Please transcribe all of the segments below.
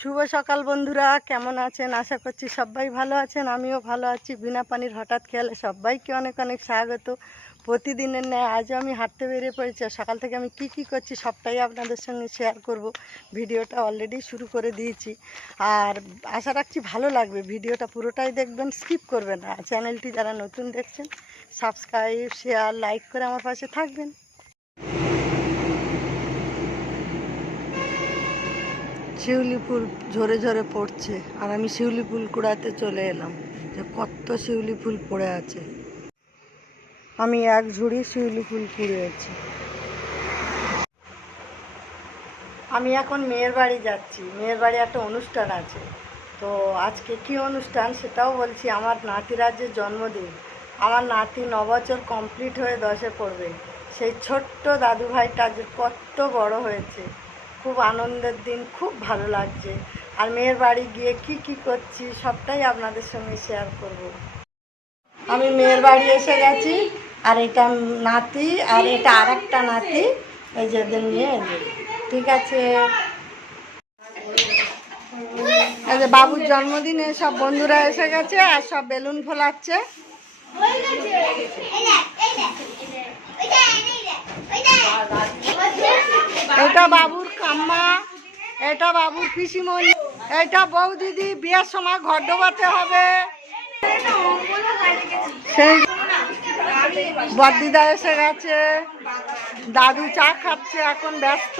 শুভ সকাল বন্ধুরা, কেমন আছেন? আশা করছি সবাই ভালো আছেন, আমিও ভালো আছি। বিনা পানির হঠাৎ খেয়ালে সবাইকে অনেক অনেক স্বাগত। প্রতিদিনের ন্যায় আজও আমি হাঁটতে বেরিয়ে পড়েছি। সকাল থেকে আমি কি কি করছি সবটাই আপনাদের সঙ্গে শেয়ার করব। ভিডিওটা অলরেডি শুরু করে দিয়েছি, আর আশা রাখছি ভালো লাগবে। ভিডিওটা পুরোটাই দেখবেন, স্কিপ করবেন না। চ্যানেলটি যারা নতুন দেখছেন সাবস্ক্রাইব, শেয়ার, লাইক করে আমার পাশে থাকবেন। শিউলি ফুল ঝরে ঝরে পড়ছে, আর আমি শিউলি ফুল কুড়াতে চলে এলাম। যে কত শিউলি ফুল পড়ে আছে, আমি এক ঝুড়ি শিউলি ফুল কুড়িয়েছি। আমি এখন মেয়ের বাড়ি যাচ্ছি। মেয়ের বাড়ি একটা অনুষ্ঠান আছে, তো আজকে কি অনুষ্ঠান সেটাও বলছি। আমার নাতিরাজের জন্মদিন। আমার নাতি 9 বছর কমপ্লিট হয়ে 10-এ পড়বে। সেই ছোট্ট দাদু ভাইটা যে কত বড় হয়েছে, খুব আনন্দের দিন, খুব ভালো লাগছে। আর মেয়ের বাড়ি গিয়ে কি কি করছি সবটাই আপনাদের সঙ্গে শেয়ার করব। আমি মেয়ের বাড়ি এসে গেছি, আর এটা নাতি, আর এটা আর একটা নাতি, এই যে নিয়ে ঠিক আছে। এই যে বাবুর জন্মদিনে সব বন্ধুরা এসে গেছে, আর সব বেলুন ফোলাচ্ছে। এটা বাবুর কাম্মা, এটা বাবুর পিসিমণি, এটা বউ দিদি। বিয়ের সময় ঘর ডোবাতে হবে। সেই বড়দিদা এসে গেছে, দাদু চা খাচ্ছে, এখন ব্যস্ত।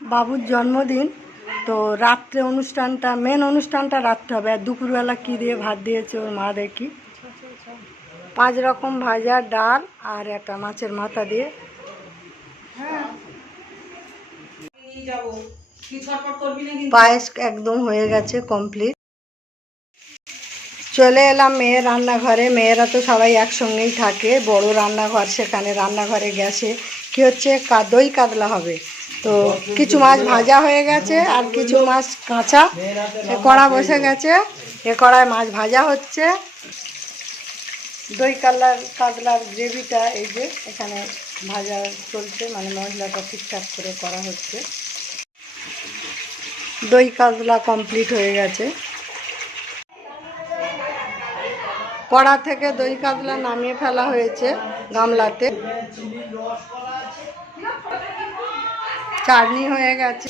বাবুর জন্মদিন, তো রাত্রে অনুষ্ঠানটা, মেন অনুষ্ঠানটা রাত্রে হবে। আর দুপুরবেলা কী দিয়ে ভাত দিয়েছে ওর মা দেখি। 5 রকম ভাজা, ডাল, আর একটা মাছের মাথা দিয়ে। পায়েস একদম হয়ে গেছে, কমপ্লিট। চলে এলাম মেয়ের রান্নাঘরে। মেয়েরা তো সবাই একসঙ্গেই থাকে, বড় রান্নাঘর। সেখানে রান্নাঘরে গ্যাসে কি হচ্ছে, দই কাতলা হবে। তো কিছু মাছ ভাজা হয়ে গেছে, আর কিছু মাছ কাঁচা। কড়া বসে গেছে, এ কড়ায় মাছ ভাজা হচ্ছে। দই কাতলার গ্রেভিটা এই যে এখানে ভাজা চলছে, মানে মশলাটা ঠিকঠাক করে করা হচ্ছে। দই কাতলা কমপ্লিট হয়ে গেছে। কড়া থেকে দই কাতলা নামিয়ে ফেলা হয়েছে গামলাতে। চাটনি হয়ে গেছে।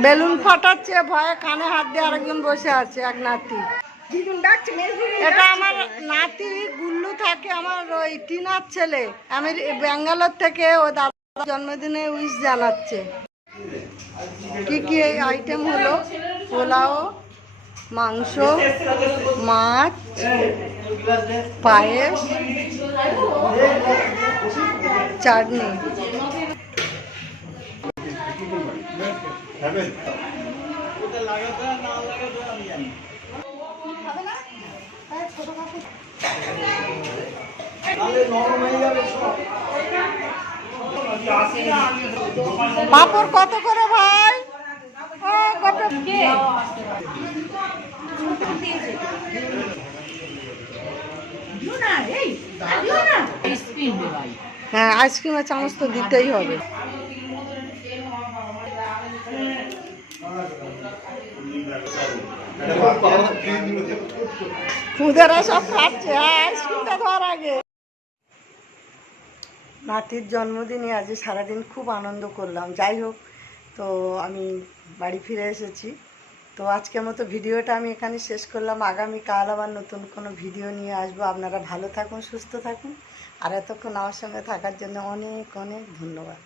বেলুন ফাটাচ্ছে ভয়ে কানে হাত দিয়ে আরেকজন বসে আছে এক নাতি। এটা আমার নাতি গুল্লু থাকে, আমার ওই টিনার ছেলে। আমি ব্যাঙ্গালোর থেকে ও দাদার জন্মদিনে উইশ জানাচ্ছে। কি কি এই আইটেম হলো? পোলাও, মাংস, মাছ, পায়েস, চাটনি। পাপড় কত করে ভাই? ও কত? হ্যাঁ, আইসক্রিমের চামচ তো দিতেই হবে। খুদেরা সব খাচ্ছে। হ্যাঁ, আইসক্রিমটা ধর আগে। নাতির জন্মদিনে আজ সারাদিন খুব আনন্দ করলাম। যাই হোক, তো আমি বাড়ি ফিরে এসেছি। তো আজকের মতো ভিডিওটা আমি এখানে শেষ করলাম। আগামীকাল আবার নতুন কোনো ভিডিও নিয়ে আসবো। আপনারা ভালো থাকুন, সুস্থ থাকুন। আর এতক্ষণ আমার সঙ্গে থাকার জন্য অনেক অনেক ধন্যবাদ।